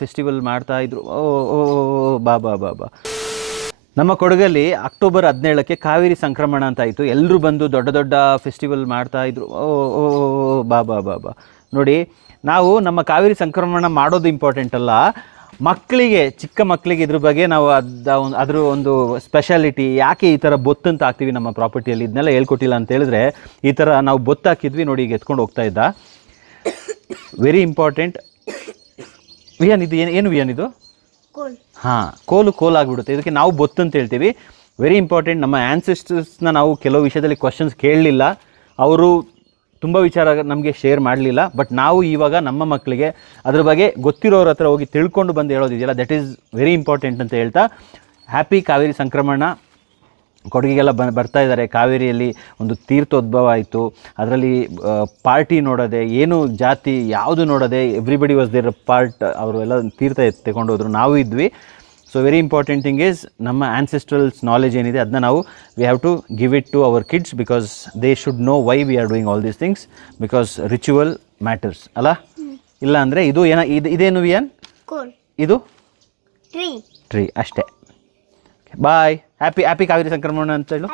Festival ಮಾಡ್ತಾ ಇದ್ರು. ಓ ಓ ಬಾ ಬಾ ಬಾ ಬಾ. ನಮ್ಮ ಕೊಡಗಲ್ಲಿ ಅಕ್ಟೋಬರ್ 17ಕ್ಕೆ ಕಾವೇರಿ ಸಂಕ್ರಮಣ ಅಂತ ಆಯಿತು. ಎಲ್ಲರೂ ಬಂದು ದೊಡ್ಡ ದೊಡ್ಡ ಫೆಸ್ಟಿವಲ್ ಮಾಡ್ತಾ ಇದ್ರು. ಓ ಓ ಬಾ ಬಾ ಬಾ ಬಾ. ನೋಡಿ, ನಾವು ನಮ್ಮ ಕಾವೇರಿ ಸಂಕ್ರಮಣ ಮಾಡೋದು ಇಂಪಾರ್ಟೆಂಟ್ ಅಲ್ಲ, ಮಕ್ಕಳಿಗೆ, ಚಿಕ್ಕ ಮಕ್ಕಳಿಗೆ ಇದ್ರ ಬಗ್ಗೆ ನಾವು ಅದ್ರ ಒಂದು ಸ್ಪೆಷಾಲಿಟಿ, ಯಾಕೆ ಈ ಥರ ಬೊತ್ತಂತ ಹಾಕ್ತೀವಿ ನಮ್ಮ ಪ್ರಾಪರ್ಟಿಯಲ್ಲಿ, ಇದನ್ನೆಲ್ಲ ಹೇಳ್ಕೊಟ್ಟಿಲ್ಲ ಅಂತ ಹೇಳಿದ್ರೆ, ಈ ಥರ ನಾವು ಬೊತ್ತು ಹಾಕಿದ್ವಿ ನೋಡಿ, ಈಗ ಎತ್ಕೊಂಡು ಹೋಗ್ತಾ ಇದ್ದ. Very important. ವಿಯನ್ ಇದು ಏನು ವಿಯನ್ ಇದು? ಹಾಂ, ಕೋಲು ಆಗಿಬಿಡುತ್ತೆ. ಇದಕ್ಕೆ ನಾವು ಬೊತ್ತು ಅಂತ ಹೇಳ್ತೀವಿ. Very important. ನಮ್ಮ ಆ್ಯನ್ಸೆಸ್ಟರ್ಸ್ನ ನಾವು ಕೆಲವು ವಿಷಯದಲ್ಲಿ ಕ್ವಶನ್ಸ್ ಕೇಳಲಿಲ್ಲ, ಅವರು ತುಂಬ ವಿಚಾರ ನಮಗೆ ಶೇರ್ ಮಾಡಲಿಲ್ಲ. ಬಟ್ ನಾವು ಇವಾಗ ನಮ್ಮ ಮಕ್ಕಳಿಗೆ ಅದ್ರ ಬಗ್ಗೆ ಗೊತ್ತಿರೋರ ಹತ್ರ ಹೋಗಿ ತಿಳ್ಕೊಂಡು ಬಂದು ಹೇಳೋದಿದೆಯಲ್ಲ, ದಟ್ ಈಸ್ ವೆರಿ ಇಂಪಾರ್ಟೆಂಟ್ ಅಂತ ಹೇಳ್ತಾ, ಹ್ಯಾಪಿ ಕಾವೇರಿ ಸಂಕ್ರಮಣ. ಕೊಡಗಿಗೆಲ್ಲ ಬರ್ತಾ ಇದ್ದಾರೆ. ಕಾವೇರಿಯಲ್ಲಿ ಒಂದು ತೀರ್ಥೋದ್ಭವ ಆಯಿತು, ಅದರಲ್ಲಿ ಪಾರ್ಟಿ ನೋಡೋದೆ, ಏನು ಜಾತಿ ಯಾವುದು ನೋಡೋದೆ, ಎವ್ರಿಬಡಿ ವಾಸ್ ದೇರ್ ಪಾರ್ಟ್. ಅವರು ಎಲ್ಲ ತೀರ್ಥ ತಗೊಂಡೋದ್ರು, ನಾವು ಇದ್ವಿ. So very important thing is, ನಮ್ಮ ಆ್ಯನ್ಸೆಸ್ಟ್ರಲ್ಸ್ ನಾಲೆಜ್ ಏನಿದೆ ಅದನ್ನ ನಾವು we have to give it to our kids, because they should know why we are doing all these things, because ritual matters ಅಲ್ಲ. ಇಲ್ಲ ಅಂದರೆ ಇದೇನು ವಿಯನ್? ಇದು ಟ್ರೀ ಅಷ್ಟೇ. ಬಾಯ್. ಹ್ಯಾಪಿ ಕಾವೇರಿ ಸಂಕ್ರಮಣ ಅಂತ ಹೇಳು.